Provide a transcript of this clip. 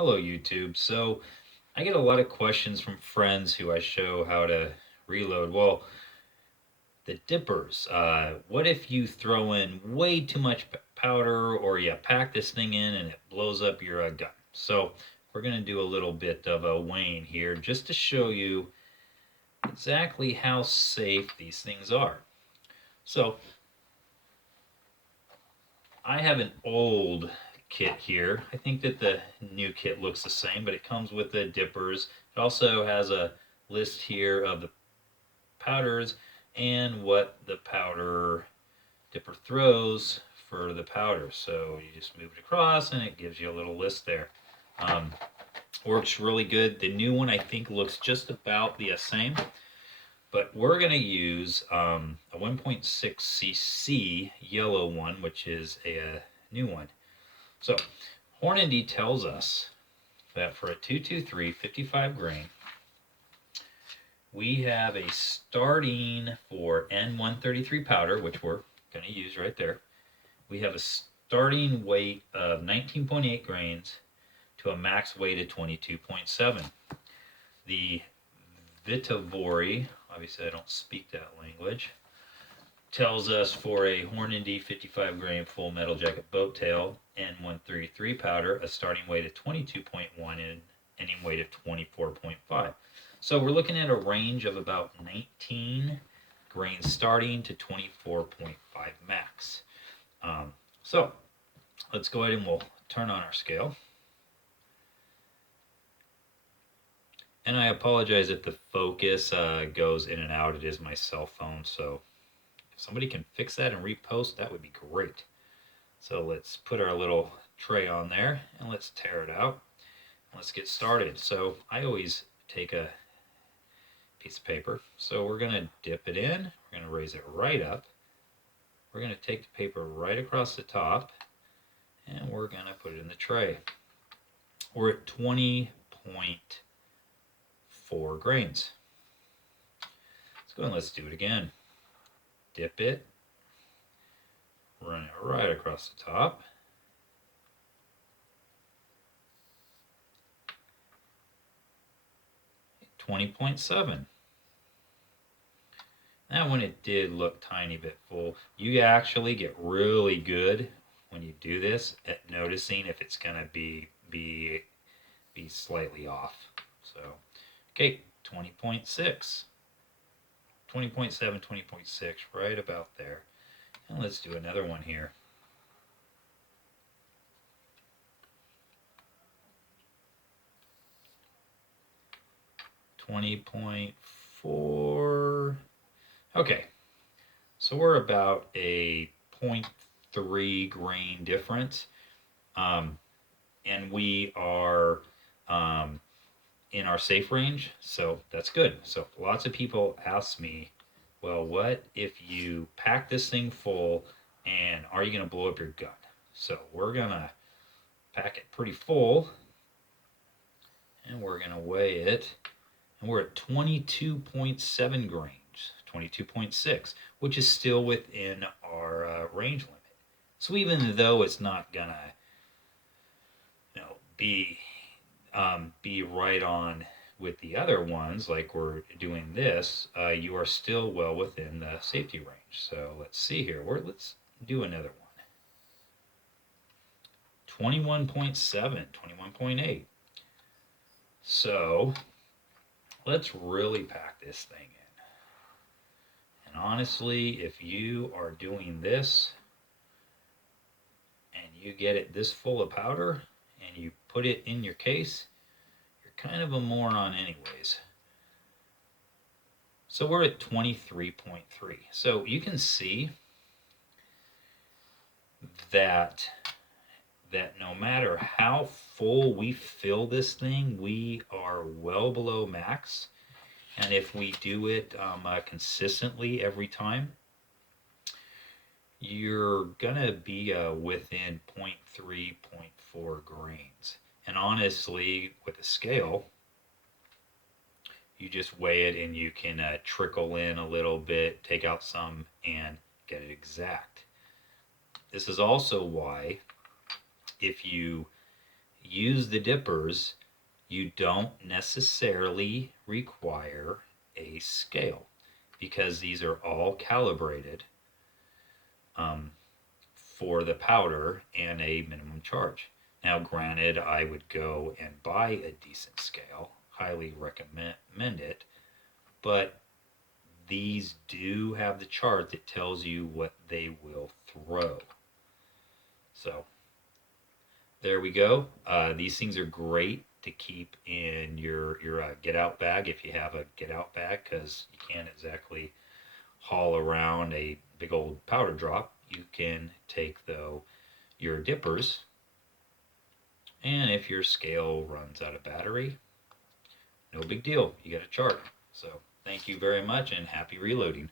Hello, YouTube. So I get a lot of questions from friends who I show how to reload. Well, the dippers. What if you throw in way too much powder or you pack this thing in and it blows up your gun? So we're going to do a little bit of a weighing here just to show you exactly how safe these things are. So I have an old kit here. I think that the new kit looks the same, but it comes with the dippers. It also has a list here of the powders and what the powder dipper throws for the powder. So you just move it across and it gives you a little list there. Um, Works really good. The new one I think looks just about the same, but we're going to use a 1.6 cc yellow one, which is a new one. So Hornady tells us that for a 223 55 grain, we have a starting for N133 powder, which we're going to use right there. We have a starting weight of 19.8 grains to a max weight of 22.7. The Vitavori, obviously I don't speak that language, tells us for a Hornady 55 grain full metal jacket boat tail N133 powder, a starting weight of 22.1 and ending weight of 24.5. So we're looking at a range of about 19 grains starting to 24.5 max. So let's go ahead and we'll turn on our scale. And I apologize if the focus goes in and out. It is my cell phone, so if somebody can fix that and repost, that would be great. So let's put our little tray on there and let's tear it out. Let's get started. So I always take a piece of paper. So we're going to dip it in. We're going to raise it right up. We're going to take the paper right across the top and we're going to put it in the tray. We're at 20.4 grains. Let's go and let's do it again. Dip it, run it right across the top. $20.7. That one, it did look tiny bit full. You actually get really good when you do this at noticing if it's gonna be slightly off. So okay, 20.6, 20.7, 20.6, right about there. And let's do another one here. 20.4. Okay, so we're about a 0.3 grain difference. And we are in our safe range, so that's good. So lots of people ask me, well, what if you pack this thing full and are you going to blow up your gun? So we're going to pack it pretty full and we're going to weigh it, and we're at 22.7 grains, 22.6, which is still within our range limit. So even though it's not going to be right on with the other ones, like we're doing this, you are still well within the safety range. So let's see here. Let's do another one. 21.7, 21.8. So let's really pack this thing in. And honestly, if you are doing this and you get it this full of powder and you put it in your case, you're kind of a moron anyways. So we're at 23.3. So you can see that no matter how full we fill this thing, we are well below max. And if we do it consistently every time, you're gonna be within 0.3, 0.4 grains. And honestly, with a scale, you just weigh it and you can trickle in a little bit, take out some, and get it exact. This is also why if you use the dippers, you don't necessarily require a scale because these are all calibrated um, for the powder and a minimum charge. Now, granted, I would go and buy a decent scale, highly recommend it, but these do have the chart that tells you what they will throw. So there we go. These things are great to keep in your get out bag if you have a get out bag, because you can't exactly haul around a big old powder drop. You can take though your dippers, and if your scale runs out of battery, no big deal. You get a chart. So thank you very much and happy reloading.